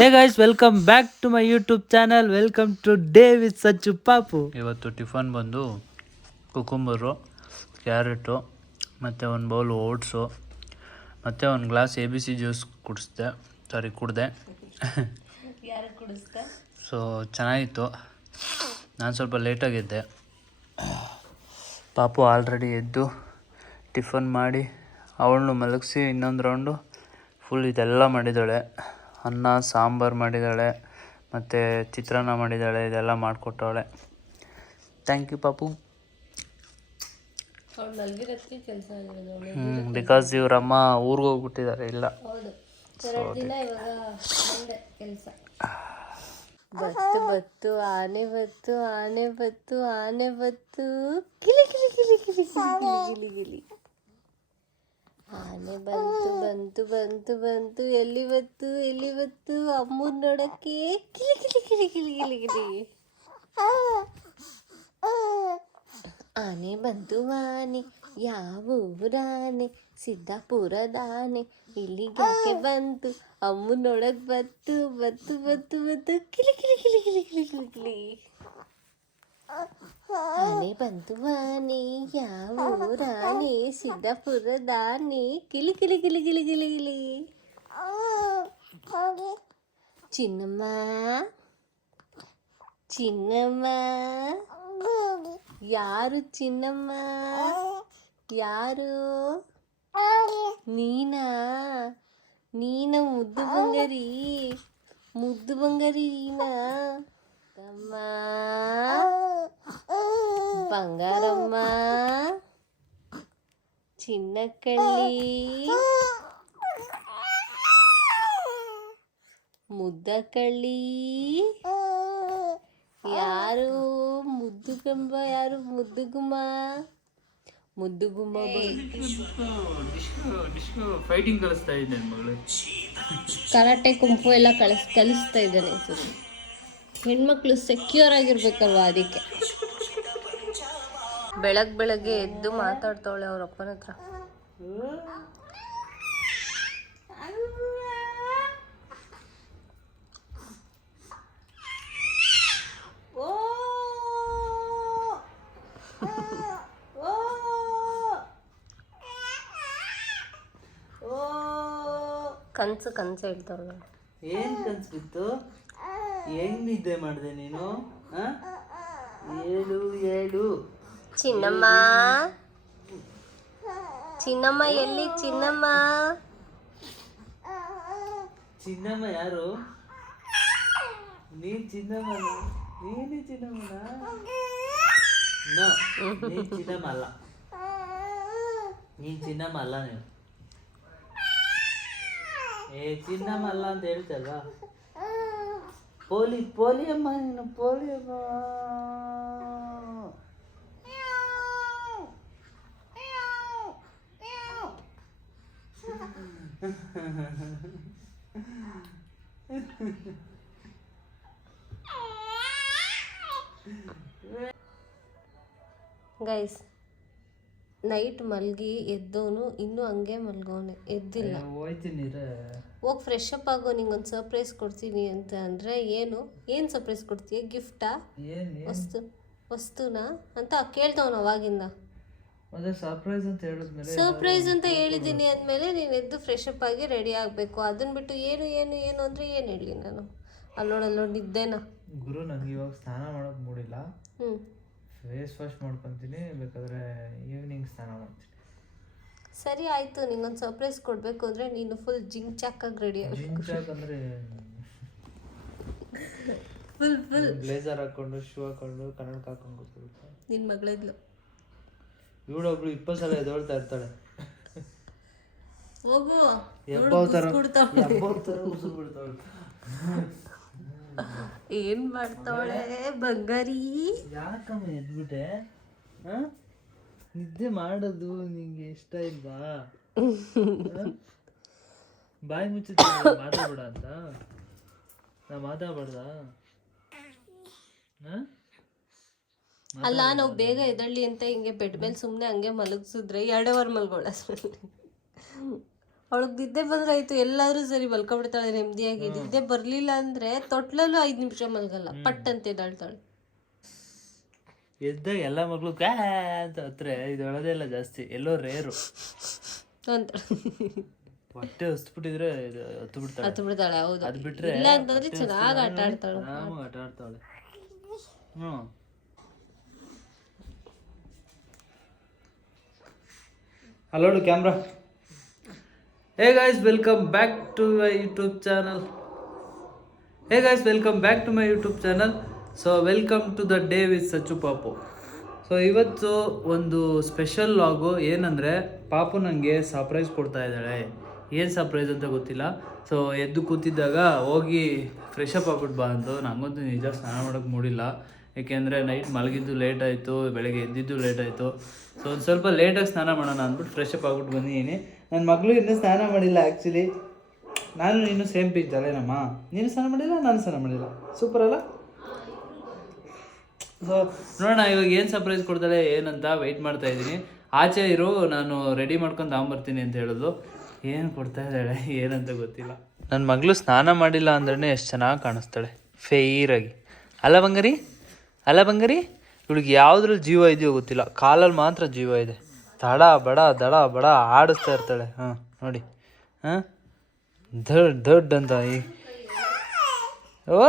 Hey guys welcome back to my YouTube channel welcome to day with Sachchu Papu ಇವತ್ತು tiffin ಬಂದು cucumber carrot ಮತ್ತು ಒಂದು bowl oats ಮತ್ತು ಒಂದು glass A B C juice ಕುಡಿಸ್ದೆ. Sorry ಕುಡಿದೆ. So ಚೆನ್ನಾಗಿತ್ತು. ನಾನು ಸ್ವಲ್ಪ ಲೇಟಾಗಿದ್ದೆ ಪಾಪು ಆಲ್ರೆಡಿ ಎದ್ದು ಟಿಫನ್ ಮಾಡಿ ಅವಳನ್ನು ಮಲಗಿಸಿ ಇನ್ನೊಂದು ರೌಂಡು ಫುಲ್ ಇದೆಲ್ಲ ಮಾಡಿದ್ದಾಳೆ. ಅನ್ನ ಸಾಂಬಾರು ಮಾಡಿದ್ದಾಳೆ ಮತ್ತು ಚಿತ್ರಾನ್ನ ಮಾಡಿದ್ದಾಳೆ ಇದೆಲ್ಲ ಮಾಡಿಕೊಟ್ಟವಳೆ. Thank you Papu. ಬಿಕಾಸ್ ಇವರಮ್ಮ ಊರಿಗೆ ಹೋಗ್ಬಿಟ್ಟಿದ್ದಾರೆ ಇಲ್ಲ. ಬತ್ತು ಬತ್ತು ಆನೆ ಬತ್ತು ಆನೆ ಬತ್ತು ಆನೆ ಬತ್ತು. ಕಿಲಿ ಕಿಲಿ ಕಿಲಿ ಕಿಲಿ ಗಿಲಿ ಗಿಲಿ ಗಿಲಿ. ಆನೆ ಬಂತು ಬಂತು ಬಂತು ಬಂತು. ಎಲ್ಲಿ ಬತ್ತು ಎಲ್ಲಿ ಬತ್ತು ಅಮ್ಮನ್ ನೋಡಕ್ಕೆ ಕಿಲಿ ಕಿಲಿ ಕಿಲಿ ಕಿಲಿ ಕಿಲಿ ಕಿಲಿ. ಆನೆ ಬಂತು ಆನೆ ಯಾವ ಊರಾನೆ ಸಿದ್ದಾಪುರದಾನೆ ಇಲ್ಲಿಗೆ ಬಂತು? ಅಮ್ಮ ನೋಡಕ್ ಬತ್ತು ಬತ್ತು ಬತ್ತು ಬತ್ತು ಕಿಲಿ ಕಿಲಿ ಕಿಲಿ ಕಿಲಿ ಕಿಲಿ ಕಿಲಿ. ಆನೆ ಬಂತು ಆನೆ ಯಾವ ಊರಾನೆ ಸಿದ್ದಾಪುರದಾನೆ ಕಿಲಿ ಕಿಲಿ ಕಿಲಿ ಕಿಲಿ ಕಿಲಿ ಕಿಲಿ ಚಿನ್ನಮ್ಮ ಚಿನ್ನಮ್ಮ ಯಾರು ಚಿನ್ನಮ್ಮ ಯಾರು ನೀನಾ ನೀನ ಮುದ್ದು ಬಂಗಾರಿ ಮುದ್ದು ಬಂಗಾರಿ ಬಂಗಾರಮ್ಮ ಚಿನ್ನಕ್ಕಳ್ಳಿ ಮುದ್ದಕಳ್ಳಿ. ಯಾರು ಮುದ್ದುಗಂಬ ಯಾರು ಮುದ್ದುಗುಮ್ಮ ಮುದ್ದುಗುಮ್ಮ ಫೈಟಿಂಗ್ ಕಲಿಸ್ತಾ ಇದ್ದಾನೆ ಮಗಳು. ಕರಾಟೆ ಕುಂಪು ಎಲ್ಲ ಕಳಿಸ್ ಕಲಿಸ್ತಾ ಇದ್ದಾನೆ ಸರ್. ಹೆಣ್ಮಕ್ಳು ಸೆಕ್ಯೂರ್ ಆಗಿರ್ಬೇಕಲ್ವಾ ಅದಕ್ಕೆ? ಬೆಳಗ್ ಬೆಳಗ್ಗೆ ಎದ್ದು ಮಾತಾಡ್ತಾವಳೆ ಅವ್ರ ಅಪ್ಪನ ಹತ್ರ. ಕನ್ಸು ಕನ್ಸು ಹೇಳ್ತಾವಳ. ಏನು ಕನ್ಸು ಬಿತ್ತು? ಹೆಂಗ್ ನಿದ್ದೆ ಮಾಡಿದೆ ನೀನು ಆ? ಹೇಳು ಹೇಳು ಚಿನ್ನಮ್ಮ ಚಿನ್ನಮ್ಮ ಎಲ್ಲಿ ಚಿನ್ನಮ್ಮ ಚಿನ್ನಮ್ಮ ಯಾರು ನೀನ್ ಚಿನ್ನಮ್ಮನ ನೀನು ಚಿನ್ನಮ್ಮನ ನೋ ನೀನ್ ಚಿನ್ನಮ್ಮ ಅಲ್ಲ ನೀನ್ ಚಿನ್ನಮ್ಮ ಅಲ್ಲ ನೀವು ಏ ಚಿನ್ನಮ್ಮ ಅಲ್ಲ ಅಂತ ಹೇಳ್ತಲ್ವಾ ಪೋಲಿ ಪೋಲಿ ಅಮ್ಮ ನೀನು ಪೋಲಿ ಅಮ್ಮ ಗೈಸ್ ನೈಟ್ ಮಲ್ಗಿ ಎದ್ದವನು ಇನ್ನೂ ಹಂಗೆ ಮಲ್ಗವನೆ ಎದ್ದಿಲ್ಲ. ಹೋಯ್ತೀನಿ ಹೋಗಿ ಫ್ರೆಶ್ ಅಪ್ ಆಗೋ ನಿಂಗೆ ಒಂದು ಸರ್ಪ್ರೈಸ್ ಕೊಡ್ತೀನಿ ಅಂತ ಅಂದರೆ ಏನು? ಏನು ಸರ್ಪ್ರೈಸ್ ಕೊಡ್ತೀಯ? ಗಿಫ್ಟಾ ವಸ್ತು ವಸ್ತುನಾ? ಅಂತ ಕೇಳ್ತವನು ಅವಾಗಿಂದ. ಸರ್ಪ್ರೈಸ್ ಅಂತ ಹೇಳಿದ್ಮೇಲೆ ಸರ್ಪ್ರೈಸ್ ಅಂತ ಹೇಳಿದ್ದೀನಿ ಅಂದಮೇಲೆ ನೀನು ಎದ್ದು ಫ್ರೆಶ್ ಅಪ್ ಆಗಿ ರೆಡಿ ಆಗಬೇಕು. ಅದನ್ನ ಬಿಟ್ಟು ಏನು ಏನು ಏನು ಅಂದರೆ ಏನು ಹೇಳಿ ನಾನು? Allowed allowed ನಿದ್ದೆನಾ? ಗುರು ನಂಗೆ ಇವಾಗ ಸ್ನಾನ ಮಾಡೋಕ್ ಮೂಡಿಲ್ಲ. ಹ್ಞೂ ಫೇಸ್ ವಾಶ್ ಮಾಡ್ಕೊತೀನಿ ಬೇಕಾದ್ರೆ ಈವ್ನಿಂಗ್ ಸ್ನಾನ ಮಾಡ್ತೀನಿ. ಸರಿ ಆಯಿತು ನಿಂಗೊಂದು ಸರ್ಪ್ರೈಸ್ ಕೊಡಬೇಕು ಅಂದರೆ ನೀನು ಫುಲ್ ಜಿಂಗ್ ಚಾಕಾಗಿ ರೆಡಿ ಆಗಿ ಜಿಂಚಾಕ್ ಅಂದ್ರೆ ಫುಲ್ ಫುಲ್ ಬ್ಲೇಜರ್ ಹಾಕೊಂಡು ಶೂ ಹಾಕೊಂಡು ಕನ್ನಡಕ ಹಾಕೊಂಡು ಕೂತ್ಬಿಟ್ಟು ನಿನ್ನ ಮಗಳಿದ್ಲು. ಇವಳೊಬ್ಳು ಇಪ್ಪತ್ತು ಸಲ ಎದೊಳ್ತಾ ಇರ್ತಾಳೆ. ಹೋಗು. ಎಬ್ಬಾವ್ ತರ ಎಬ್ಬಾವ್ ತರ ಉಸಿರು ಬಿಡ್ತಾಳೆ ಏನ್ ಮಾಡ್ತಾಳೆ ಬಂಗಾರಿ. ಯಾಕಮ್ಮ ಎದ್ಬಿಟ್ಟೆ? ನಿದ್ದೆ ಮಾಡೋದು ನಿಂಗೆ ಇಷ್ಟ ಇಲ್ವಾ? ಬಾಯಿ ಮುಚ್ಚುತ್ತೆ ಮಾತಾಡ್ಬೇಡ ಅಂತ? ನಾ ಮಾತಾಡ್ಬಾರ್ದ? ಅಲ್ಲ ನಾವು ಬೇಗ ಎದಳ್ಳಿ ಅಂತ ಹಿಂಗೆ ಬೆಡ್ ಮೇಲೆ ಸುಮ್ಮನೆ ಹಂಗೆ ಮಲಗಿಸಿದ್ರೆ ಎರಡೇ ಅವರ್ ಮಲ್ಗೋಳ. ಅವಳಿಗೆ ನಿದ್ದೆ ಬಂದ್ರೆ ಆಯ್ತು ಎಲ್ಲಾದ್ರೂ ಸರಿ ಮಲ್ಕೊಂಡ್ಬಿಡ್ತಾಳೆ ನೆಮ್ಮದಿಯಾಗಿ ನಿದ್ದೆ ಬರ್ಲಿಲ್ಲ ಅಂದ್ರೆ ತೊಟ್ಲಲ್ಲೂ ಐದು ನಿಮಿಷ ಮಲ್ಗಲ್ಲ ಪಟ್ ಅಂತ ಎದ್ದಾಳ್ತಾಳೆ. ಎದ್ದಾಗ ಎಲ್ಲ ಮಗಳು ಕ್ಯಾ ಅಂತ ಹತ್ರ ಇದೊಳದೆಲ್ಲ ಜಾಸ್ತಿ ಎಲ್ಲೋ ರೇರು. ಅಂತ. ಹೊಟ್ಟೆ ಹೊಸ್ಬಿಟ್ಟಿದ್ರೆ ಹತ್ತು ಬಿಡ್ತಾಳೆ ಹತ್ತು ಬಿಡ್ತಾಳೆ ಹೌದು. ಅದು ಬಿಟ್ರೆ ಇಲ್ಲ ಅಂತಂದ್ರೆ ಚೆನ್ನಾಗಿ ಆಟ ಆಡ್ತಾಳೆ. ಆಟಾಡ್ತಾಳೆ ಆಟ ಆಡ್ತಾಳೆ. ಹ್ಞೂ hello camera. Hey guys welcome back to my YouTube channel hey guys welcome back to my YouTube channel so welcome to the day with Sachchu Papu so ಇವತ್ತು ಒಂದು ಸ್ಪೆಷಲ್ ಲಾಗು ಏನಂದರೆ ಪಾಪು ನನಗೆ ಸರ್ಪ್ರೈಸ್ ಕೊಡ್ತಾ ಇದ್ದಾಳೆ. ಏನು ಸರ್ಪ್ರೈಸ್ ಅಂತ ಗೊತ್ತಿಲ್ಲ. ಸೊ ಎದ್ದು ಕೂತಿದ್ದಾಗ ಹೋಗಿ ಫ್ರೆಶ್ ಅಪ್ ಆಗ್ಬಿಟ್ಟು ಬಾ ಅಂತು ನನಗಂತೂ ನಿಜ ಸ್ನಾನ ಮಾಡೋಕ್ಕೆ ಮೂಡಿಲ್ಲ. ಏಕೆಂದರೆ ನೈಟ್ ಮಲಗಿದ್ದು ಲೇಟ್ ಆಯಿತು, ಬೆಳಗ್ಗೆ ಎದ್ದಿದ್ದು ಲೇಟ್ ಆಯಿತು. ಸೊ ಒಂದು ಸ್ವಲ್ಪ ಲೇಟಾಗಿ ಸ್ನಾನ ಮಾಡೋಣ ಅಂದ್ಬಿಟ್ಟು ಫ್ರೆಶ್ ಅಪ್ ಆಗ್ಬಿಟ್ಟು ಬಂದಿದ್ದೀನಿ. ನನ್ನ ಮಗಳು ಇನ್ನೂ ಸ್ನಾನ ಮಾಡಿಲ್ಲ ಆ್ಯಕ್ಚುಲಿ ನಾನು ನೀನು ಸೇಮ್ ಪೀಚ್ ಅಲ್ಲೇನಮ್ಮ ನೀನು ಸ್ನಾನ ಮಾಡಿಲ್ಲ, ನಾನು ಸ್ನಾನ ಮಾಡಿಲ್ಲ. ಸೂಪರ್ ಅಲ್ಲ? ಸೊ ನೋಡೋಣ, ಇವಾಗ ಏನು ಸರ್ಪ್ರೈಸ್ ಕೊಡ್ತಾಳೆ, ಏನಂತ ವೆಯ್ಟ್ ಮಾಡ್ತಾ ಇದ್ದೀನಿ. ಆಚೆ ಇರು, ನಾನು ರೆಡಿ ಮಾಡ್ಕೊಂಡು ತಗೊಂಬರ್ತೀನಿ ಅಂತ ಹೇಳೋದು. ಏನು ಕೊಡ್ತಾ ಇದ್ದಾಳೆ, ಏನಂತ ಗೊತ್ತಿಲ್ಲ. ನನ್ನ ಮಗಳು ಸ್ನಾನ ಮಾಡಿಲ್ಲ ಅಂದ್ರೆ ಎಷ್ಟು ಚೆನ್ನಾಗಿ ಕಾಣಿಸ್ತಾಳೆ. ಫೇರಾಗಿ. ಅಲ್ಲ ಬಂಗರಿ? ಅಲ್ಲ ಬಂಗರಿ? ಇವಳಿಗೆ ಯಾವುದ್ರಲ್ಲಿ ಜೀವ ಇದೆಯೋ ಗೊತ್ತಿಲ್ಲ. ಕಾಲಲ್ಲಿ ಮಾತ್ರ ಜೀವ ಇದೆ. ದಡ ಬಡ ದಡ ಬಡ ಆಡಿಸ್ತಾ ಇರ್ತಾಳೆ. ಹಾಂ ನೋಡಿ. ಹಾಂ? ದೊಡ್ಡ ದೊಡ್ಡ ಅಂತ ಈ ಓ,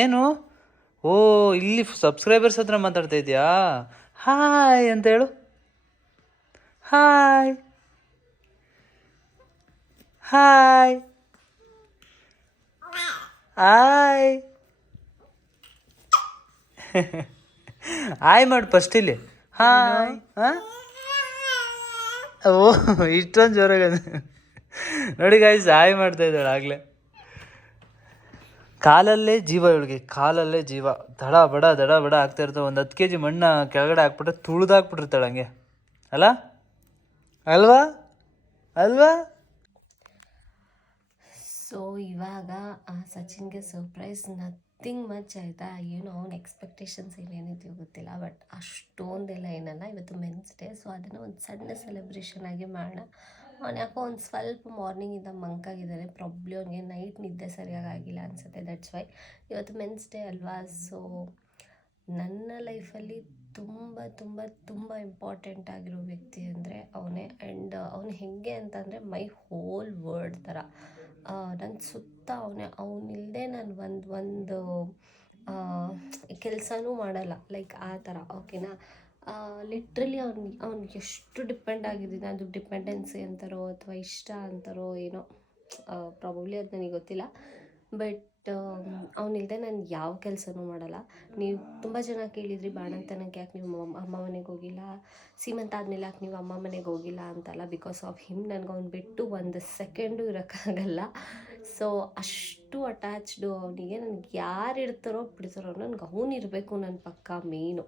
ಏನು? ಓ ಇಲ್ಲಿ ಸಬ್ಸ್ಕ್ರೈಬರ್ಸ್ ಹತ್ರ ಮಾತಾಡ್ತಾ ಇದೆಯಾ ಹಾಯ್ ಅಂತ ಹೇಳು. ಹಾಯ್ ಹಾಯ್ ಹಾಯ್ ಹಾಯ್ ಮಾಡಿ ಫಸ್ಟ್ ಇಲ್ಲಿ. ಹಾಯ್. ಹಾಂ? ಓ ಇಷ್ಟೊಂದು ಜೋರಾಗ ನೋಡಿ ಗಾಯ್ಸ್ ಹಾಯ್ ಮಾಡ್ತಾ ಇದ್ದಾಳೆ ಆಗಲೇ. ಕಾಲಲ್ಲೇ ಜೀವ ಇವಳಿಗೆ ಕಾಲಲ್ಲೇ ಜೀವ. ದಡ ಬಡ ದಡ ಬಡ ಆಗ್ತಾ ಇರ್ತಾವೆ ಒಂದು ಹತ್ತು ಕೆ ಜಿ ಮಣ್ಣ ಕೆಳಗಡೆ ಹಾಕ್ಬಿಟ್ರೆ ತುಳಿದಾಕ್ಬಿಟ್ಟಿರ್ತಾಳೆ ಹಂಗೆ. ಅಲ್ಲ? ಅಲ್ವಾ? ಅಲ್ವಾ? ಸೊ ಇವಾಗ ಸಚಿನ್ಗೆ ಸರ್ಪ್ರೈಸ್ ನಥಿಂಗ್ ಮಚ್ ಆಯಿತಾ? ಏನೋ ಅವ್ನ ಎಕ್ಸ್ಪೆಕ್ಟೇಷನ್ಸ್ ಏನೇನಿದೆಯೋ ಗೊತ್ತಿಲ್ಲ ಬಟ್ ಅಷ್ಟೊಂದೆಲ್ಲ ಏನಲ್ಲ, ಇವತ್ತು ಮೆನ್ಸ್ ಡೇ ಸೊ ಅದನ್ನು ಒಂದು ಸಣ್ಣ ಸೆಲೆಬ್ರೇಷನ್ ಆಗಿ ಮಾಡೋಣ. ಅವ್ನು ಯಾಕೋ ಒಂದು ಸ್ವಲ್ಪ ಮಾರ್ನಿಂಗಿಂದ ಮಂಕಾಗಿದ್ದಾರೆ ಪ್ರಾಬ್ಲಿ ಅವ್ನಿಗೆ ನೈಟ್ ನಿದ್ದೆ ಸರಿಯಾಗಿ ಆಗಿಲ್ಲ ಅನಿಸುತ್ತೆ ದಟ್ಸ್ ವೈ ಇವತ್ತು ಮೆನ್ಸ್ ಡೇ ಅಲ್ವಾ ಸೊ ನನ್ನ ಲೈಫಲ್ಲಿ ತುಂಬ ತುಂಬ ತುಂಬ ಇಂಪಾರ್ಟೆಂಟ್ ಆಗಿರೋ ವ್ಯಕ್ತಿ ಅಂದರೆ ಅವನೇ. ಆ್ಯಂಡ್ ಅವನು ಹೇಗೆ ಅಂತಂದರೆ ಮೈ ಹೋಲ್ ವರ್ಡ್ ಥರ ನನ್ನ ಸುತ್ತ ಅವನೇ ಅವನಿಲ್ಲದೆ ನಾನು ಒಂದು ಒಂದು ಕೆಲಸನೂ ಮಾಡಲ್ಲ. ಲೈಕ್ ಆ ಥರ ಓಕೆನಾ ಲಿಟ್ರಲಿ ಅವ್ನು ಅವ್ನಿಗೆ ಎಷ್ಟು ಡಿಪೆಂಡ್ ಆಗಿದ್ದೀನಿ, ಅದು ಡಿಪೆಂಡೆನ್ಸಿ ಅಂತಾರೋ ಅಥವಾ ಇಷ್ಟ ಅಂತಾರೋ ಏನೋ ಪ್ರಾಬಬ್ಲಿ ಅದು ನನಗೆ ಗೊತ್ತಿಲ್ಲ. ಬಟ್ ಅವನಿಲ್ಲದೆ ನಾನು ಯಾವ ಕೆಲಸನೂ ಮಾಡಲ್ಲ. ನೀವು ತುಂಬ ಜನ ಕೇಳಿದ್ರಿ ಬಾಣಂತನಕ್ಕೆ ಯಾಕೆ ನೀವು ಅಮ್ಮ ಮನೆಗೆ ಹೋಗಿಲ್ಲ? ಸೀಮಂತ ಆದಮೇಲೆ ಯಾಕೆ ನೀವು ಅಮ್ಮ ಮನೆಗೆ ಹೋಗಿಲ್ಲ? ಅಂತಲ್ಲ ಬಿಕಾಸ್ ಆಫ್ ಹಿಮ್ ನನಗೆ ಅವ್ನು ಬಿಟ್ಟು ಒಂದು ಸೆಕೆಂಡು ಇರೋಕ್ಕಾಗಲ್ಲ. ಸೊ ಅಷ್ಟು ಅಟ್ಯಾಚ್ಡು ಅವನಿಗೆ. ನನಗೆ ಯಾರು ಇರ್ತಾರೋ ಬಿಡ್ತಾರೋ ನನಗೆ ಅವನು ಇರಬೇಕು ನನ್ನ ಪಕ್ಕ ಮೇನು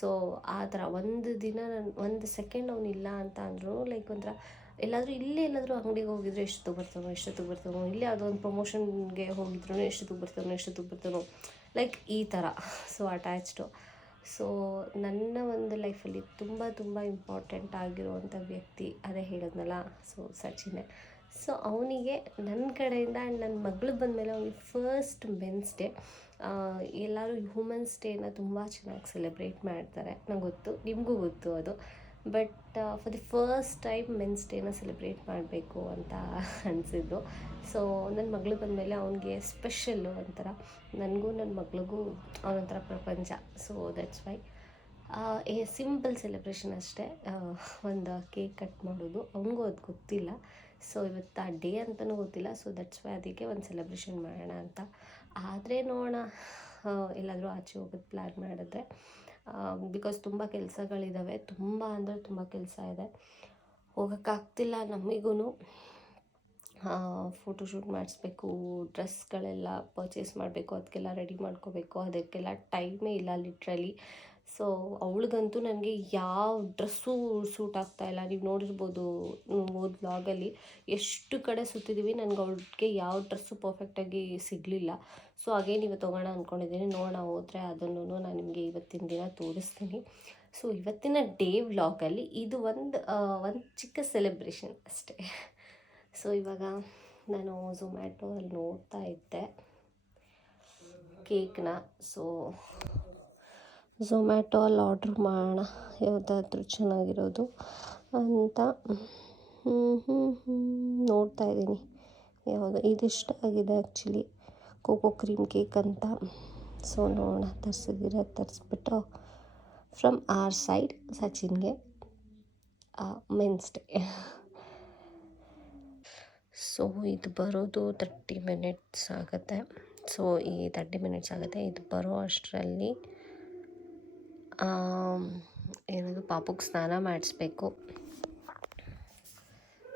ಸೊ ಆ ಥರ ಒಂದು ದಿನ ನನ್ನ ಒಂದು ಸೆಕೆಂಡ್ ಅವನಿಲ್ಲ ಅಂತ ಅಂದರು ಲೈಕ್ ಒಂಥರ ಎಲ್ಲಾದರೂ ಇಲ್ಲೇ ಎಲ್ಲಾದರೂ ಅಂಗಡಿಗೆ ಹೋಗಿದ್ರೆ ಎಷ್ಟೊತ್ತಿಗೆ ಬರ್ತಾನೋ ಎಷ್ಟೊತ್ತಿಗೆ ಬರ್ತಾನೋ ಇಲ್ಲೇ ಯಾವುದೋ ಒಂದು ಪ್ರಮೋಷನ್ಗೆ ಹೋಗಿದ್ರು ಎಷ್ಟೊತ್ತಿಗೆ ಬರ್ತಾನೋ ಎಷ್ಟೊತ್ತಿಗೆ ಬರ್ತಾನೋ ಲೈಕ್ ಈ ಥರ ಸೊ ಅಟ್ಯಾಚ್ಡು ಸೊ ನನ್ನ ಒಂದು ಲೈಫಲ್ಲಿ ತುಂಬ ತುಂಬ ಇಂಪಾರ್ಟೆಂಟ್ ಆಗಿರುವಂಥ ವ್ಯಕ್ತಿ ಅದೇ ಹೇಳಿದ್ನಲ್ಲ ಸೊ ಸಚಿನೇ. ಸೊ ಅವನಿಗೆ ನನ್ನ ಕಡೆಯಿಂದ ಆ್ಯಂಡ್ ನನ್ನ ಮಗಳು ಬಂದಮೇಲೆ ಅವನಿಗೆ ಫಸ್ಟ್ ಮೆನ್ಸ್ ಡೇ ಎಲ್ಲರೂ ಹ್ಯೂಮನ್ಸ್ ಡೇನ ತುಂಬ ಚೆನ್ನಾಗಿ ಸೆಲೆಬ್ರೇಟ್ ಮಾಡ್ತಾರೆ. ನಂಗೆ ಗೊತ್ತು, ನಿಮಗೂ ಗೊತ್ತು ಅದು. But for the first time men's ಡೇನ celebrate ಮಾಡಬೇಕು ಅಂತ ಅನಿಸಿದ್ದು. ಸೊ ನನ್ನ ಮಗಳು ಬಂದಮೇಲೆ ಅವನಿಗೆ ಸ್ಪೆಷಲ್ಲು ಒಂಥರ. ನನಗೂ ನನ್ನ ಮಗಳಿಗೂ ಅವನೊಂಥರ ಪ್ರಪಂಚ. So that's why simple celebration ಅಷ್ಟೇ. ಒಂದು ಕೇಕ್ ಕಟ್ ಮಾಡೋದು. ಅವನಿಗೂ ಅದು ಗೊತ್ತಿಲ್ಲ. ಸೊ ಇವತ್ತು ಆ ಡೇ ಅಂತಲೂ ಗೊತ್ತಿಲ್ಲ. ಸೊ ದಟ್ಸ್ ವೈ ಅದಕ್ಕೆ ಒಂದು ಸೆಲೆಬ್ರೇಷನ್ ಮಾಡೋಣ ಅಂತ. ಆದರೆ ನೋಡೋಣ. ಎಲ್ಲಾದರೂ ಆಚೆ ಹೋಗೋದು ಪ್ಲ್ಯಾನ್ ಮಾಡಿದ್ರೆ. ಬಿಕಾಸ್ ತುಂಬ ಕೆಲಸಗಳಿದ್ದಾವೆ ತುಂಬ ಅಂದರೆ ತುಂಬ ಕೆಲಸ ಇದೆ. ಹೋಗೋಕ್ಕಾಗ್ತಿಲ್ಲ ನಮಗೂ ಫೋಟೋಶೂಟ್ ಮಾಡಿಸ್ಬೇಕು ಡ್ರೆಸ್ಗಳೆಲ್ಲ ಪರ್ಚೇಸ್ ಮಾಡಬೇಕು ಅದಕ್ಕೆಲ್ಲ ರೆಡಿ ಮಾಡ್ಕೋಬೇಕು. ಅದಕ್ಕೆಲ್ಲ ಟೈಮೇ ಇಲ್ಲ ಲಿಟ್ರಲಿ ಸೊ ಅವಳಿಗಂತೂ ನನಗೆ ಯಾವ ಡ್ರೆಸ್ಸು ಸೂಟ್ ಆಗ್ತಾ ಇಲ್ಲ. ನೀವು ನೋಡಿರ್ಬೋದು ಹೋದ ಬ್ಲಾಗಲ್ಲಿ ಎಷ್ಟು ಕಡೆ ಸುತ್ತಿದ್ದೀವಿ ನನಗೆ ಅವಳಿಗೆ ಯಾವ ಡ್ರೆಸ್ಸು ಪರ್ಫೆಕ್ಟಾಗಿ ಸಿಗಲಿಲ್ಲ. ಸೊ ಅಗೇನ್ ಇವತ್ತು ತೊಗೋಣ ಅಂದ್ಕೊಂಡಿದ್ದೀನಿ ನೋಡೋಣ ಹೋದರೆ ಅದನ್ನು ನಾನು ನಿಮಗೆ ಇವತ್ತಿನ ದಿನ ತೋರಿಸ್ತೀನಿ. ಸೊ ಇವತ್ತಿನ ಡೇ ವ್ಲಾಗಲ್ಲಿ ಇದು ಒಂದು ಒಂದು ಚಿಕ್ಕ ಸೆಲೆಬ್ರೇಷನ್ ಅಷ್ಟೇ. ಸೊ ಇವಾಗ ನಾನು ಝೊಮ್ಯಾಟೊ ಅಲ್ಲಿ ನೋಡ್ತಾ ಇದ್ದೆ. ಕೇಕ್ನ ಸೊ ಝೊಮ್ಯಾಟೊ ಅಲ್ಲಿ ಆರ್ಡ್ರ್ ಮಾಡೋಣ. ಯಾವುದಾದ್ರೂ ಚೆನ್ನಾಗಿರೋದು ಅಂತ. ನೋಡ್ತಾ ಇದ್ದೀನಿ. ಯಾವುದು? ಇದಿಷ್ಟ ಆಗಿದೆ ಆ್ಯಕ್ಚುಲಿ ಕೋಕೋ ಕ್ರೀಮ್ ಕೇಕ್ ಅಂತ. ಸೊ ನೋಡೋಣ. ತರಿಸಿದ್ದೀರ? ತರಿಸ್ಬಿಟ್ಟು ಫ್ರಮ್ ಆರ್ ಸೈಡ್ ಸಚಿನ್ಗೆ ಮೆನ್ಸ್ ಡೇ ಸೊ ಇದು ಬರೋದು ತರ್ಟಿ ಮಿನಿಟ್ಸ್ ಆಗುತ್ತೆ. ಸೊ ಈ ತರ್ಟಿ ಮಿನಿಟ್ಸ್ ಆಗುತ್ತೆ. ಇದು ಬರೋ ಅಷ್ಟರಲ್ಲಿ ಏನದು, ಪಾಪುಗೆ ಸ್ನಾನ ಮಾಡಿಸ್ಬೇಕು.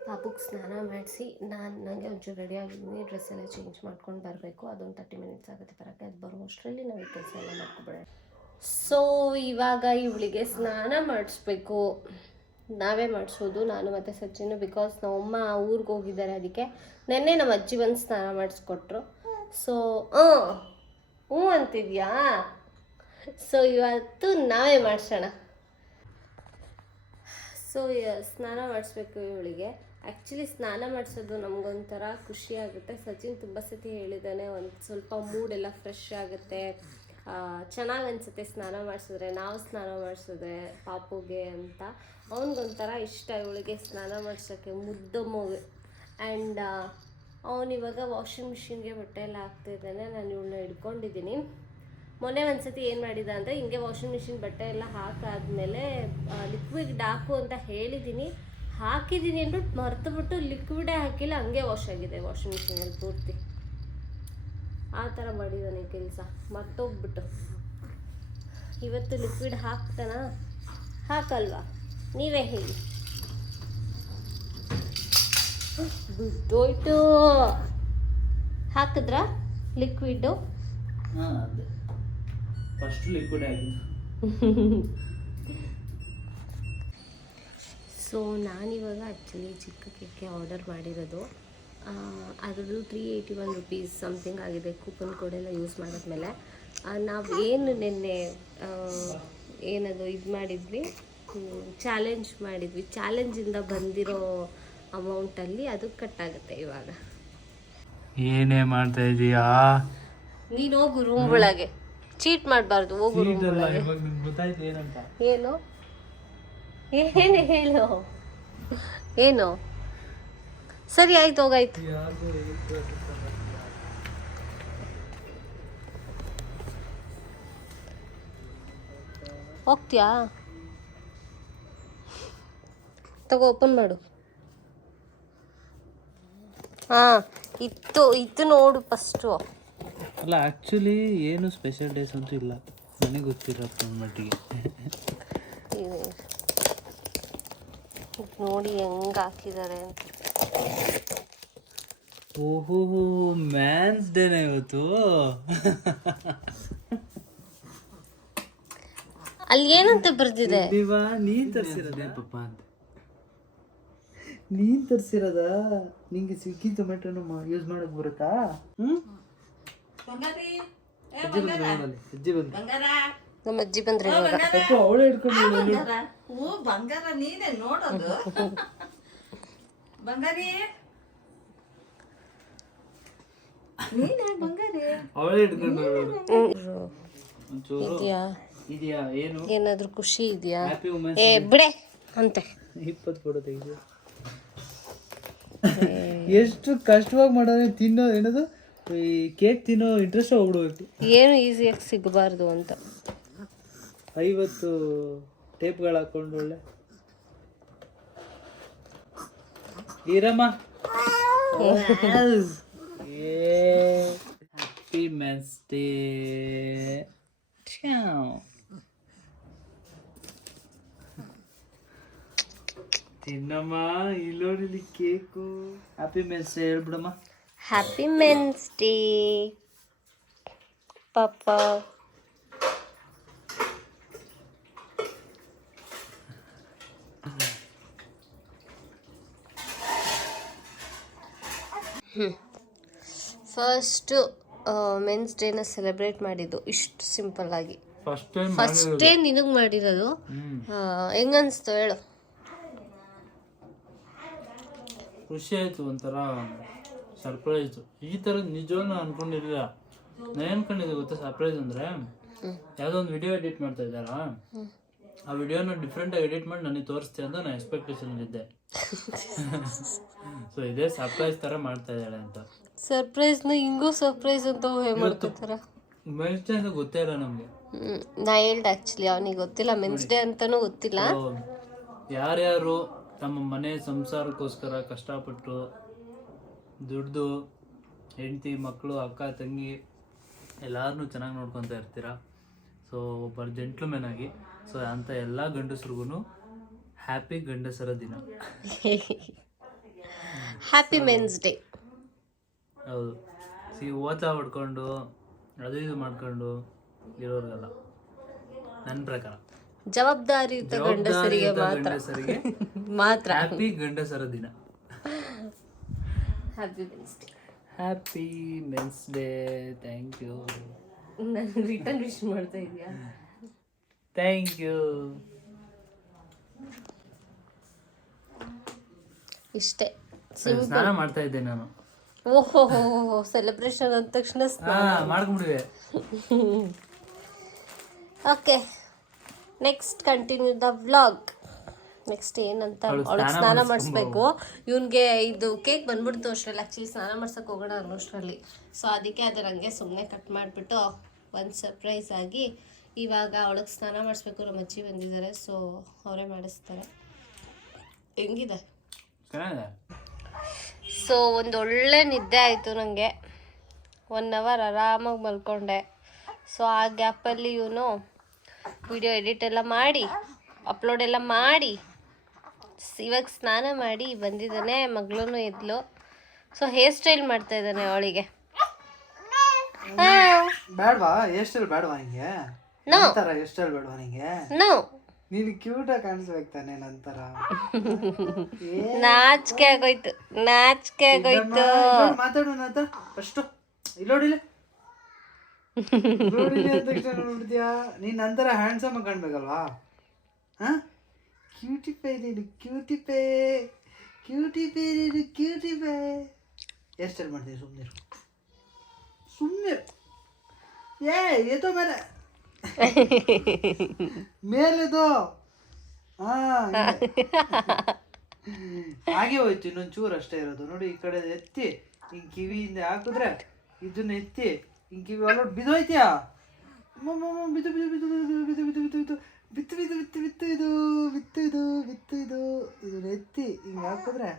ಪಾಪುಗೆ ಸ್ನಾನ ಮಾಡಿಸಿ ನಾನು ನನಗೆ ಒಂಚೂರು ರೆಡಿ ಆಗಿದ್ದೀನಿ. ಡ್ರೆಸ್ ಎಲ್ಲ ಚೇಂಜ್ ಮಾಡ್ಕೊಂಡು ಬರಬೇಕು. ಅದೊಂದು ತರ್ಟಿ ಮಿನಿಟ್ಸ್ ಆಗುತ್ತೆ ಬರೋಕ್ಕೆ. ಅದು ಬರೋ ಅಷ್ಟರಲ್ಲಿ ನಾವು ಈ ಕೆಲಸ ಎಲ್ಲ ಮಾಡ್ಕೊಬಿಡೋಣ. ಸೊ ಇವಾಗ ಇವಳಿಗೆ ಸ್ನಾನ ಮಾಡಿಸ್ಬೇಕು. ನಾವೇ ಮಾಡಿಸೋದು, ನಾನು ಮತ್ತು ಸಚಿನ್ ಬಿಕಾಸ್ ನಮ್ಮಮ್ಮ ಊರಿಗೆ ಹೋಗಿದ್ದಾರೆ ಅದಕ್ಕೆ. ನೆನ್ನೆ ನಮ್ಮ ಅಜ್ಜಿ ಬಂದು ಸ್ನಾನ ಮಾಡಿಸ್ಕೊಟ್ರು. ಸೊ ಹ್ಞೂ ಅಂತಿದ್ಯಾ? ಸೊ ಇವತ್ತು ನಾವೇ ಮಾಡಿಸೋಣ. ಸೊ ಸ್ನಾನ ಮಾಡಿಸ್ಬೇಕು ಇವಳಿಗೆ. ಆ್ಯಕ್ಚುಲಿ ಸ್ನಾನ ಮಾಡಿಸೋದು ನಮಗೊಂಥರ ಖುಷಿ ಆಗುತ್ತೆ. ಸಚಿನ್ ತುಂಬ ಸತಿ ಹೇಳಿದ್ದಾನೆ ಒಂದು ಸ್ವಲ್ಪ ಮೂಡೆಲ್ಲ ಫ್ರೆಶ್ ಆಗುತ್ತೆ. ಚೆನ್ನಾಗಿ ಅನಿಸುತ್ತೆ ಸ್ನಾನ ಮಾಡಿಸಿದ್ರೆ, ನಾವು ಸ್ನಾನ ಮಾಡಿಸಿದ್ರೆ ಪಾಪುಗೆ ಅಂತ. ಅವನಿಗೊಂಥರ ಇಷ್ಟ ಇವಳಿಗೆ ಸ್ನಾನ ಮಾಡಿಸೋಕ್ಕೆ ಮುದ್ದು ಮಗು ಆ್ಯಂಡ್ ಅವನಿವಾಗ ವಾಷಿಂಗ್ ಮಿಷಿನ್ಗೆ ಬಟ್ಟೆ ಎಲ್ಲ ಹಾಕ್ತಿದ್ದಾನೆ. ನಾನು ಇವಳನ್ನ ಹಿಡ್ಕೊಂಡಿದ್ದೀನಿ. ಮೊನ್ನೆ ಒಂದ್ಸತಿ ಏನು ಮಾಡಿದ ಅಂದರೆ ಹಿಂಗೆ ವಾಷಿಂಗ್ ಮಿಷಿನ್ ಬಟ್ಟೆ ಎಲ್ಲ ಹಾಕಾದ್ಮೇಲೆ ಲಿಕ್ವಿಡ್ ಹಾಕು ಅಂತ ಹೇಳಿದ್ದೀನಿ ಹಾಕಿದ್ದೀನಿ ಅಂದ್ಬಿಟ್ಟು ಮರ್ತುಬಿಟ್ಟು ಲಿಕ್ವಿಡೇ ಹಾಕಿಲ್ಲ, ಹಂಗೆ ವಾಶ್ ಆಗಿದೆ ವಾಷಿಂಗ್ ಮಿಷಿನಲ್ಲಿ ಪೂರ್ತಿ. ಆ ಥರ ಮಾಡಿದ್ದಾನೆ ಕೆಲಸ, ಮರ್ತೋಗ್ಬಿಟ್ಟು. ಇವತ್ತು ಲಿಕ್ವಿಡ್ ಹಾಕ್ತಾನ? ಹಾಕಲ್ವಾ? ನೀವೇ ಹೇಳಿ. ಬಿಟ್ಟೋಯ್ತು ಹಾಕಿದ್ರಾ? ಲಿಕ್ವಿಡ್ ಹಾಂ, ಅದೇ. ಫಸ್ಟ್ ಲಿಕ್ವಿಡ್ ಆಗಿ ಸೊ ನಾನಿವಾಗ ಆ್ಯಕ್ಚುಲಿ ಚಿಕ್ಕ ಕೇಕ್ಗೆ ಆರ್ಡರ್ ಮಾಡಿರೋದು. ಅದರದ್ದು three eighty one rupees something ಆಗಿದೆ. ಕೂಪನ್ ಕೋಡ್ ಎಲ್ಲ ಯೂಸ್ ಮಾಡಿದ್ಮೇಲೆ. ನಾವು ಏನು ನಿನ್ನೆ ಏನದು ಇದು ಮಾಡಿದ್ವಿ? ಚಾಲೆಂಜ್ ಮಾಡಿದ್ವಿ. ಚಾಲೆಂಜಿಂದ ಬಂದಿರೋ ಅಮೌಂಟಲ್ಲಿ ಅದು ಕಟ್ ಆಗುತ್ತೆ ಇವಾಗ. ಏನೇ ಮಾಡ್ತಾ ಇದೀಯಾ? ನೀನು ಹೋಗು ರೂಮ್ ಒಳಗೆ ಚೀಟ್ ಮಾಡಬಾರ್ದು ಹೋಗು ಏನು? ಏನು ಹೇಳು. ಏನು? ಸರಿ ಆಯ್ತು ಹೋಗಾಯ್ತು. ಹೋಗ್ತೀಯಾ? ತಗೋ ಓಪನ್ ಮಾಡು. ಹಾ ಇತ್ತು ಇತ್ತು ನೋಡು ಫಸ್ಟು ಅಲ್ಲ ಆ್ಯಕ್ಚುಲಿ ಏನು ಸ್ಪೆಷಲ್ ಡೇಸ್ ಅಂತೂ ಇಲ್ಲ. ನನಗೆ ಗೊತ್ತಿಲ್ಲ ನನ್ನ ಮಟ್ಟಿಗೆ. ನೋಡಿ ಹೆಂಗ್ ಹಾಕಿದ್ದಾರೆ ಅಂತ. ಓಹೋ ಮ್ಯಾನ್ಸ್ ಡೇನೇ ಇವತ್ತು? ಅಲ್ಲಿ ಏನಂತ ಬರ್ದಿದೆ? ದಿವಾ ನೀನ್ ತರ್ಸಿರೋದೇ? ಪಪ್ಪ ಅಂತ. ನೀನ್ ತರ್ಸಿರೋದ? ನಿಂಗೆ ಸ್ವಿಗ್ಗಿ ಟೊಮೆಟೊನು ಯೂಸ್ ಮಾಡಕ್ ಬರುತ್ತಾ? ಹ್ಮ್ ಅಜ್ಜಿ ಬಂದ್ರು ಹೋಗಲ್ಲಿ. ಅಜ್ಜಿ ಬಂದ್ರು ನಮ್ಮ ಅಜ್ಜಿ ಬಂದ್ರೆ ಹೂ ಬಂಗಾರ ನೀನೇ ನೋಡೋದು. ಬಂಗಾರಿ. ನೀನೇ ಬಂಗಾರಿ. ಅವಳೇ. ಇದ್ಯಾ? ಇದೆಯಾ? ಏನು? ಏನಾದ್ರೂ ಖುಷಿ ಇದೆಯಾ? ಏ ಬಿಡೆ ಅಂತೆ. ಇಪ್ಪತ್ತು ಕೊಡೋದು ತೆಗೆದು. ಎಷ್ಟು ಕಷ್ಟವಾಗಿ ಮಾಡೋದೇ ತಿನ್ನೋ ಏನದು? ಈ ಕೇಕ್ ತಿನ್ನೋ ಇಂಟ್ರೆಸ್ಟ್ ಹೋಗ್ಬಿಡ್ಬೇಕು ಏನು ಈಸಿಯಾಗಿ ಸಿಗಬಾರ್ದು ಅಂತ. ಐವತ್ತು ಟೇಪ್ಗಳು ಹಾಕೊಂಡು ಒಳ್ಳೆ. ಈರಮ್ಮ. ಹ್ಯಾಪಿ ಮೆನ್ಸ್ ಡೇ ತಿನ್ನಮ್ಮ ಇಲ್ಲೋಡಿಲಿ ಕೇಕು. ಹ್ಯಾಪಿ ಮೆನ್ಸ್ ಡೇ ಹೇಳ್ಬಿಡಮ್ಮ. ಹ್ಯಾಪಿ ಮೆನ್ಸ್ ಡೇ ಪಾಪ ಫಸ್ಟು ಮೆನ್ಸ್ ಡೇನ ಸೆಲೆಬ್ರೇಟ್ ಮಾಡಿದ್ದು. ಇಷ್ಟು ಸಿಂಪಲ್ ಆಗಿ. ಫಸ್ಟ್ ಡೇ ನಿನಗೆ ಮಾಡಿರೋದು? ಹೆಂಗನ್ಸ್ತು ಹೇಳು. ಖುಷಿ ಆಯ್ತು ಒಂಥರ. ಸರ್ಪ್ರೈಸ್. ಈ ಥರ ನಿಜವಾಗ್ಲೂ ಅನ್ಕೊಂಡಿರಲಿಲ್ಲ. ನಾನು ಅನ್ಕೊಂಡಿದ್ದೆ ಗೊತ್ತಾ ಸರ್ಪ್ರೈಸ್ ಅಂದ್ರೆ? ಯಾವುದೋ ಒಂದು ವಿಡಿಯೋ ಎಡಿಟ್ ಮಾಡ್ತಾ ಇದ್ದಾರಾ? ಆ ವಿಡಿಯೋನ ಡಿಫ್ರೆಂಟ್ ಆಗಿ ಎಡಿಟ್ ಮಾಡಿ ನನಗೆ ತೋರಿಸ್ತೀಯ ಅಂತ ನಾನು ಎಕ್ಸ್ಪೆಕ್ಟೇಷನ್ ಇದ್ದೆ. ಸೊ ಇದೇ ಸರ್ಪ್ರೈಸ್ ತರ ಮಾಡ್ತಾ ಇದ್ದಾಳೆ ಅಂತ. ಸರ್ಪ್ರೈಸ್ನ ಹಿಂಗೂ ಸರ್ಪ್ರೈಸ್ ಅಂತ ಊಹೆ ಮೆನ್ಸ್ ಮೆನ್ಸ್ಡೇ ಅಂತ ಗೊತ್ತೇ ಇಲ್ಲ ನಮಗೆ. ನಾ ಹೇಳ್ದೆ ಆ್ಯಕ್ಚುಲಿ ಅವನಿಗೆ ಗೊತ್ತಿಲ್ಲ. ಮೆನ್ಸ್ ಡೇ ಅಂತಾನೂ ಗೊತ್ತಿಲ್ಲ. ಯಾರ್ಯಾರು ತಮ್ಮ ಮನೆ ಸಂಸಾರಕ್ಕೋಸ್ಕರ ಕಷ್ಟಪಟ್ಟು ದುಡ್ದು ಹೆಂಡತಿ ಮಕ್ಕಳು ಅಕ್ಕ ತಂಗಿ ಎಲ್ಲಾರನ್ನೂ ಚೆನ್ನಾಗಿ ನೋಡ್ಕೊತಾ ಇರ್ತೀರ? ಸೊ ಒಬ್ಬ ಜೆಂಟ್ಲ್ಮೆನ್ ಆಗಿ. ಸೊ ಅಂಥ ಎಲ್ಲ ಗಂಡಸ್ರಿಗೂ ಹ್ಯಾಪಿ ಗಂಡಸರ ದಿನ. ಹ್ಯಾಪಿ ಮೆನ್ಸ್ ಡೇ ಹೌದು. ಸಿ ಓತ ಹೊಡ್ಕೊಂಡು ಅದು ಇದು ಮಾಡ್ಕೊಂಡು ಇರೋರ್ಗಲ್ಲ ನನ್ನ ಪ್ರಕಾರ. ಜವಾಬ್ದಾರಿಯುತ ಗಂಡಸರಿಗೆ ಮಾತ್ರ. ಹ್ಯಾಪಿ ಗಂಡಸರ ದಿನ. Happy men's day happy men's day thank you ನಾನು ರಿಟರ್ನ್ ವಿಶ್ ಮಾಡ್ತಾ ಇದೆಯಾ? ಥ್ಯಾಂಕ್ ಯು ಇಷ್ಟೇ. ಸ್ನಾನ ಮಾಡ್ತಾ ಇದ್ದೆ ನಾನು. ಓಹೋ ಸೆಲೆಬ್ರೇಷನ್ ಅಂದ ತಕ್ಷಣ ಹಾ ಮಾಡ್ಕೊಂಬಿಡಿವೆ okay next continue the vlog next ಏನಂತ ಅವಳಿಗೆ ಸ್ನಾನ ಮಾಡಿಸ್ಬೇಕು. ಇವನ್ಗೆ ಇದು ಕೇಕ್ ಬಂದ್ಬಿಡ್ತು ಅಷ್ಟರಲ್ಲಿ. ಆ್ಯಕ್ಚುಲಿ ಸ್ನಾನ ಮಾಡ್ಸೋಕೆ ಹೋಗೋಣ ಅನ್ನೋಷ್ಟರಲ್ಲಿ ಸೊ ಅದಕ್ಕೆ ಅದರ ಹಂಗೆ ಸುಮ್ಮನೆ ಕಟ್ ಮಾಡಿಬಿಟ್ಟು ಒಂದು ಸರ್ಪ್ರೈಸ್ ಆಗಿ ಇವಾಗ ಅವಳಿಗೆ ಸ್ನಾನ ಮಾಡಿಸ್ಬೇಕು. ನಮ್ಮ ಅಜ್ಜಿ ಬಂದಿದ್ದಾರೆ. ಸೊ ಅವರೇ ಮಾಡಿಸ್ತಾರೆ. ಹೆಂಗಿದೆ? ಸೊ ಒಂದು ಒಳ್ಳೆ ನಿದ್ದೆ ಆಯಿತು ನನಗೆ ಒನ್ ಅವರ್ ಆರಾಮಾಗಿ ಮಲ್ಕೊಂಡೆ. ಸೊ ಆ ಗ್ಯಾಪಲ್ಲಿ ಇವನು ವಿಡಿಯೋ ಎಡಿಟ್ ಎಲ್ಲ ಮಾಡಿ ಅಪ್ಲೋಡ್ ಎಲ್ಲ ಮಾಡಿ. ಇವಾಗ ಸ್ನಾನ ಮಾಡಿ ಬಂದಿದ್ದಾನೆ ಮಗಳೂ ಇದ್ಲು. ಸೊ ಹೇರ್ ಸ್ಟೈಲ್ ಮಾಡ್ತಾ ಇದ್ದಾನೆ ಅವಳಿಗೆ. ಬೇಡವಾ ಎಷ್ಟಲ್ಲಿ ಬೇಡವಾ ನಿಂಗೆ? ನಂತರ ಎಷ್ಟಲ್ಲಿ ಬೇಡವಾ ನಿಂಗೆ? ನೀನು ಕ್ಯೂಟ್ ಆಗಿ ಕಾಣಿಸ್ಬೇಕ್ತಾನೆ ನಂತರ ನಾಚಿಕೆ ಆಗೋಯ್ತು. ನಾಚಿಕೆ ಆಗೋಯ್ತು. ಮಾತಾಡು ನಾತ ಅಷ್ಟು. ಇಲ್ಲೋಡಿಲೆ ನೋಡಿಲ್ಲ ಅಂತ ನೋಡ್ತೀಯಾ? ನೀನ್ ನಂತರ ಹ್ಯಾಂಡ್ಸಮ್ ಕಾಣ್ಬೇಕಲ್ವಾ? ಹಾ? ಕ್ಯೂಟಿ ಪೇ ನೀನು ಕ್ಯೂಟಿ ಪೇ ಕ್ಯೂಟಿ ಪೇ ನೀನು ಕ್ಯೂಟಿ ಪೇ ಎಷ್ಟಲ್ಲಿ ಮಾಡ್ತೀನಿ ಸುಮ್ಮನೆ ಸುಮ್ಮನೆ ಏ ಎದೋ ಮೇಲೆ ಮೇಲೆದು ಹಾಂ ಹಾಗೆ ಹೋಯ್ತು ಇನ್ನೊಂದು ಚೂರು ಅಷ್ಟೇ ಇರೋದು. ನೋಡಿ ಈ ಕಡೆ ಎತ್ತಿ ಹಿಂಗ್ ಕಿವಿಯಿಂದ ಹಾಕಿದ್ರೆ ಇದನ್ನ ಎತ್ತಿ ಹಿಂಗ್ ಕಿವಿ ಅಲ್ಲ ಬಿದ್ದೋಯ್ತ್ಯಾ? ಬಿದ್ದು ಬಿದ್ದು ಬಿದ್ದು ಬಿದ್ದು ಬಿದ್ದು ಬಿದ್ದು ಬಿದ್ದು ಬಿದ್ದು ಬಿತ್ತು ಬಿತ್ತು ಬಿತ್ತು ಇದು ಬಿತ್ತು ಇದು ಬಿತ್ತು ಇದು ಇದನ್ನ ಎತ್ತಿ ಹಿಂಗ್ ಹಾಕಿದ್ರೆ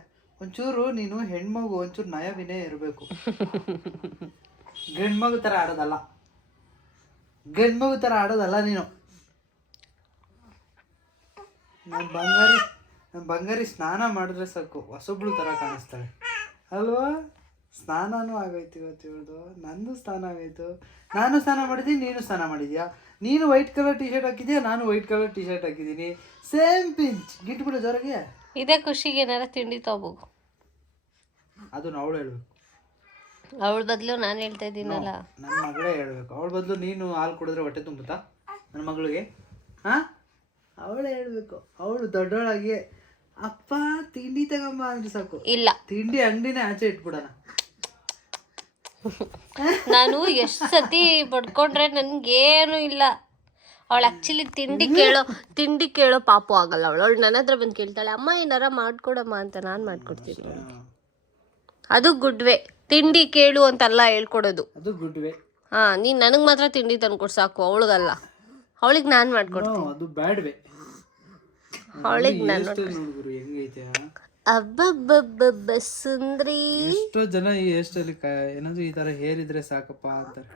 ಒಂಚೂರು ನೀನು ಹೆಣ್ಮಗು ಒಂಚೂರು ನಯ ವಿನಯ ಇರಬೇಕು. ಗಂಡ್ಮಗು ಥರ ಆಡೋದಲ್ಲ. ಗಂಡ್ಮಗು ಥರ ಆಡೋದಲ್ಲ ನೀನು. ನಮ್ಮ ಬಂಗಾರಿ ನಮ್ಮ ಬಂಗಾರಿ ಸ್ನಾನ ಮಾಡಿದ್ರೆ ಸಾಕು. ಹೊಸಬ್ಳು ಥರ ಕಾಣಿಸ್ತಾಳೆ. ಅಲ್ವಾ? ಸ್ನಾನನೂ ಆಗೋಯ್ತು ಇವತ್ತು ಇವಳ್ದು ನಂದು ಸ್ನಾನ ಆಗೈತು. ನಾನು ಸ್ನಾನ ಮಾಡಿದ್ದೀನಿ, ನೀನು ಸ್ನಾನ ಮಾಡಿದ್ಯಾ ನೀನು ವೈಟ್ ಕಲರ್ ಟಿ ಶರ್ಟ್ ಹಾಕಿದ್ಯಾ ನಾನು ವೈಟ್ ಕಲರ್ ಟಿ ಶರ್ಟ್ ಹಾಕಿದ್ದೀನಿ. Same pinch. ಗಿಟ್ಬಿಡು ಜೋರಾಗೆ. ಇದೇ ಖುಷಿಗೆ ಏನಾರ ತಿಂಡಿ ತಗೋಬೇಕು. ಅದನ್ನ ಅವಳು ಹೇಳ್ಬೇಕು. ಅವಳ ಬದಲು ನಾನು ಹೇಳ್ತಾ ಇದ್ದೀನಲ್ಲ. ನನ್ನ ಮಗಳೇ ಹೇಳ್ಬೇಕು. ಅವಳ ಬದಲು ನೀನು ಹಾಲು ಕುಡಿದ್ರೆ ಹೊಟ್ಟೆ ತುಂಬುತ್ತಾ? ನನ್ನ ಮಗಳಿಗೆ? ಹಾ? ಅವಳೇ ಹೇಳ್ಬೇಕು. ಅವಳು ದೊಡ್ಡವಳಾಗಿ ಅಪ್ಪ ತಿಂಡಿ ತಗೊಂಬ ಅಂದ್ರೆ ಸಾಕು. ಇಲ್ಲ. ತಿಂಡಿ ಅಂಗಡಿನೇ ಆಚೆ ಇಟ್ಬಿಡೋಣ. ನಾನು ಎಷ್ಟು ಸತಿ ಪಡ್ಕೊಂಡ್ರೆ ನನ್ಗೇನು ಇಲ್ಲ. ಅವಳು ಆಕ್ಚುಲಿ ತಿಂಡಿ ಕೇಳೋ ತಿಂಡಿ ಕೇಳೋ ಪಾಪು ಆಗಲ್ಲ ಅವಳು. ಅವಳು ನನ್ನ ಹತ್ರ ಬಂದು ಕೇಳ್ತಾಳೆ ಅಮ್ಮ ಏನಾರ ಮಾಡ್ಕೊಡಮ್ಮ ಅಂತ ನಾನು ಮಾಡ್ಕೊಡ್ತೀನಿ. ಅವ್ಳಿಗೆ. ಅದು ಗುಡ್ ವೇ ತಿಂಡಿ ಕೇಳು ಅಂತಲ್ಲ ಹೇಳ್ಕೊಡೋದು. ಅದು ಗುಡ್ ವೇ ಹಾ ನೀನ್ ನನಗೆ ಮಾತ್ರ ತಿಂಡಿ ತಂದ್ಕೊಡ್ ಸಾಕು ಅವಳಿಗಲ್ಲ. ಅವಳಿಗೆ ನಾನು ಮಾಡ್ಕೊಡ್ತೀನಿ. ಅದು ಬ್ಯಾಡ್ ವೇ ಅವಳಿಗೆ ನಾನು ಹೆಂಗೈತೆ? ಅಬ್ಬಬ್ಬಬ್ಬ ಸುಂದ್ರಿ. ಎಷ್ಟೋ ಜನ ಈ ಏನಾದ್ರು ಈ ತರ ಹೇರಿದ್ರೆ ಸಾಕಪ್ಪ ಅಂತಾರೆ.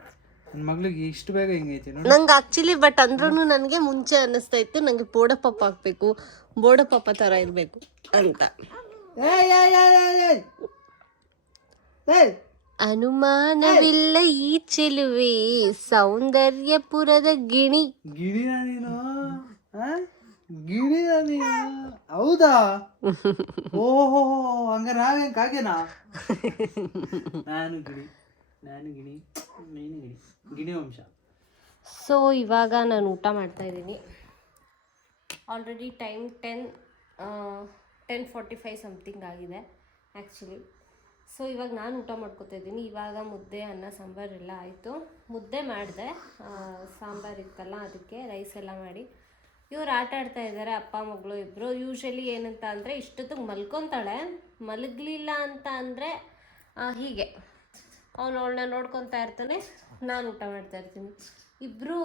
ನನ್ನ ಮಗಳಿಗೆ ಇಷ್ಟು ಬೇಗ ಹೆಂಗೈತೆ ನೋಡಿ. ನಂಗೆ ಆಕ್ಚುಲಿ ಬಟ್ ಅಂದ್ರೂ ನನಗೆ ಮುಂಚೆ ಅನ್ನಿಸ್ತಾ ಇತ್ತು ನಂಗೆ ಬೋಡಪಪ್ಪ ಹಾಕ್ಬೇಕು ಬೋಡಪಪ್ಪ ಥರ ಇರಬೇಕು ಅಂತ. ಅನುಮಾನವಿಲ್ಲ ಈ ಚೆಲುವೆ ಸೌಂದರ್ಯಪುರದ ಗಿಣಿ. ಗಿಣಿ ನೀನು? ಆ? ಗಿಣಿನ ನೀನು? ಹೌದಾ? ಓಹೋ ಹಂಗ ನಾವೇನ್ ಕಾಗೆನಾ? ನಾನು ಗಿಣಿ ನಾನು ಗಿಣಿ ನೀನು ಗಿಣಿ. ಗಿಣಿ ವಂಶ. ಸೊ ಇವಾಗ ನಾನು ಊಟ ಮಾಡ್ತಾ ಇದ್ದೀನಿ. Already time ten ten forty five something ಆಗಿದೆ ಆ್ಯಕ್ಚುಲಿ ಸೊ ಇವಾಗ ನಾನು ಊಟ ಮಾಡ್ಕೊತಾ ಇದ್ದೀನಿ. ಇವಾಗ ಮುದ್ದೆ, ಅನ್ನ ಸಾಂಬಾರೆಲ್ಲ ಆಯಿತು. ಮುದ್ದೆ ಮಾಡಿದೆ. ಸಾಂಬಾರು ಇತ್ತಲ್ಲ, ಅದಕ್ಕೆ ರೈಸ್ ಎಲ್ಲ ಮಾಡಿ. ಇವ್ರು ಆಟ ಆಡ್ತಾ ಇದ್ದಾರೆ, ಅಪ್ಪ, ಮಗಳು ಇಬ್ಬರು ಯೂಶ್ವಲಿ ಏನಂತ ಅಂದರೆ ಇಷ್ಟೊತ್ತಿಗೆ ಮಲ್ಕೊತಾಳೆ. ಮಲಗಲಿಲ್ಲ ಅಂತ ಅಂದರೆ ಹೀಗೆ. ಅವನು ಅವಳನ್ನ ನೋಡ್ಕೊತಾ ಇರ್ತಾನೆ. ನಾನು ಊಟ ಮಾಡ್ತಾ ಇರ್ತೀನಿ. ಇಬ್ಬರು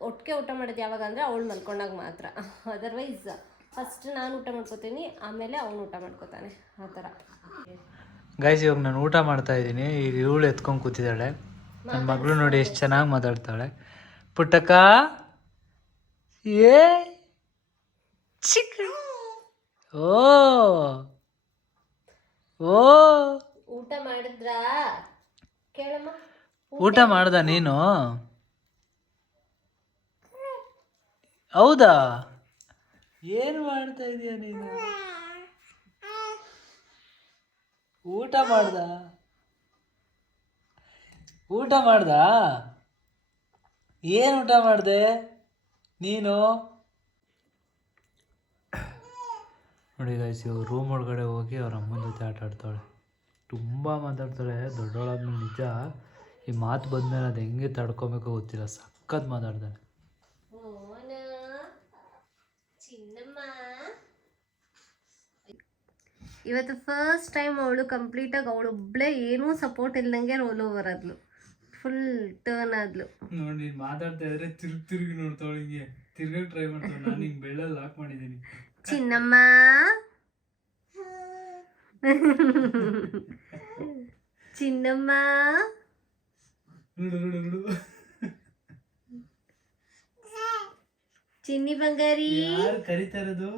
ಒಟ್ಟಿಗೆ ಊಟ ಮಾಡೋದು ಯಾವಾಗ ಅಂದರೆ ಅವಳು ಮಲ್ಕೊಂಡಾಗ ಮಾತ್ರ. ಅದರ್ವೈಸ್ ಫಸ್ಟ್ ನಾನು ಊಟ ಮಾಡ್ಕೊತೀನಿ ಆಮೇಲೆ ಅವನು ಊಟ ಮಾಡ್ಕೊತಾನೆ. ಆ ಥರ. ಗೈಸ್ ಇವಾಗ ನಾನು ಊಟ ಮಾಡ್ತಾ ಇದ್ದೀನಿ. ಈಗ ಇವಳು ಎತ್ಕೊಂಡು ಕೂತಿದ್ದಾಳೆ. ನನ್ನ ಮಗಳು ನೋಡಿ ಎಷ್ಟು ಚೆನ್ನಾಗಿ ಮಾತಾಡ್ತಾಳೆ. ಪುಟ್ಟಕ್ಕ? ಏ? ಚಿಕ್ಕ. ಓ. ಓ. ಊಟ ಮಾಡಿದ್ರಾ? ಕೇಳಮ್ಮ. ಊಟ ಮಾಡ್ದ ನೀನು? ಹೌದಾ? ಏನು ಮಾಡ್ತಾ ಇದೀಯ ನೀನು? ಊಟ ಮಾಡ್ದ? ಊಟ ಮಾಡ್ದ? ಏನು ಊಟ ಮಾಡ್ದೆ ನೀನು? ನೋಡಿ ಗೈಸ್ ಇವ್ರು ರೂಮ್ ಒಳಗಡೆ ಹೋಗಿ ಅವ್ರ ಅಮ್ಮನ ಜೊತೆ ಆಟ ಆಡ್ತಾಳೆ ತುಂಬ ಮಾತಾಡ್ತಾಳೆ, ದೊಡ್ಡವಳಾದ್ಮೇಲೆ ನಿಜ. ಈ ಮಾತು ಬಂದಮೇಲೆ ಅದು ಹೆಂಗೆ ತಡ್ಕೊಬೇಕು ಗೊತ್ತಿಲ್ಲ ಸಖತ್ ಮಾತಾಡ್ತಾಳೆ ಚಿನ್ನಮ್ಮ. ಇವತ್ತು ಫಸ್ಟ್ ಟೈಮ್ ಅವಳು ಕಂಪ್ಲೀಟಾಗಿ ಅವಳು ಒಬ್ಬಳೇ ಏನೂ ಸಪೋರ್ಟ್ ಇಲ್ದಂಗೆ ರೋಲ್ ಓವರ್ ಆದ್ಲು. ಫುಲ್ ಟರ್ನ್ ಆದ್ಲು. ನೋಡಿ ಮಾತಾಡ್ತಾ ಇದ್ರೆ ತಿರುಗಿ ತಿರುಗಿ ನೋಡ್ತಾವಳು ಹಿಂಗೆ. ತಿರ್ಗಕ್ಕೆ ಟ್ರೈ ಮಾಡ್ತಾಳೆ ನಾನು ಹಿಂಗೆ ಬೆಳ್ಳಲ್ಲಿ ಲಾಕ್ ಮಾಡಿದ್ದೀನಿ. ಚಿನ್ನಮ್ಮ. ಚಿನ್ನಮ್ಮ. ಚಿನ್ನಿ ಬಂಗಾರಿ. ಯಾರು ಕರಿತಾ ಇರೋದು?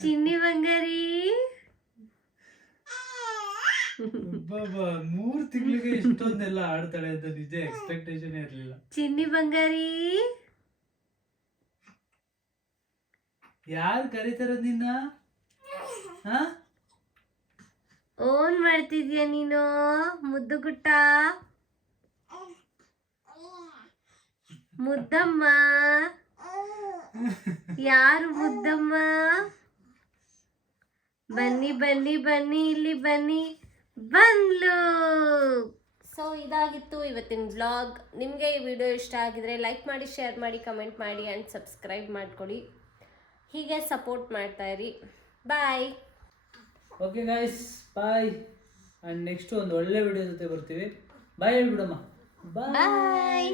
ಚಿನ್ನಿ ಬಂಗಾರಿ. ಮೂರ್ ಮೂರು ತಿಂಗಳಿಗೆ ಇಷ್ಟೊಂದೆಲ್ಲ ಆಡ್ತಾಳೆ ಅಂತ ನಿಜ ಎಕ್ಸ್ಪೆಕ್ಟೇಷನ್ ಇರಲಿಲ್ಲ. ಚಿನ್ನಿ ಬಂಗಾರಿ. ಯಾರು ಕರಿತಾರೋದು ನಿನ್ನ? ಹಾ? ಓನ್ ಮಾಡ್ತಿದ್ಯಾ ನೀನು? ಮುದ್ದು ಗುಟ್ಟ ಮುದ್ದಮ್ಮ? ಯಾರು ಮುದ್ದಮ್ಮ? ಬನ್ನಿ ಬನ್ನಿ ಬನ್ನಿ, ಇಲ್ಲಿ ಬನ್ನಿ. ಬಂದ್ಲು. ಸೊ ಇದಾಗಿತ್ತು ಇವತ್ತಿನ ವ್ಲಾಗ್ ನಿಮಗೆ ಈ ವಿಡಿಯೋ ಇಷ್ಟ ಆಗಿದ್ರೆ ಲೈಕ್ ಮಾಡಿ ಶೇರ್ ಮಾಡಿ ಕಮೆಂಟ್ ಮಾಡಿ ಆ್ಯಂಡ್ ಸಬ್ಸ್ಕ್ರೈಬ್ ಮಾಡ್ಕೊಳ್ಳಿ. ಹೀಗೆ ಸಪೋರ್ಟ್ ಮಾಡ್ತಾ ಇರಿ. Bye okay guys bye and next ಒಂದು ಒಳ್ಳೆ ವಿಡಿಯೋ ಜೊತೆ ಬರ್ತೀವಿ. ಬಾಯ್ ಹೇಳ್ಬಿಡಮ್ಮ. ಬಾಯ್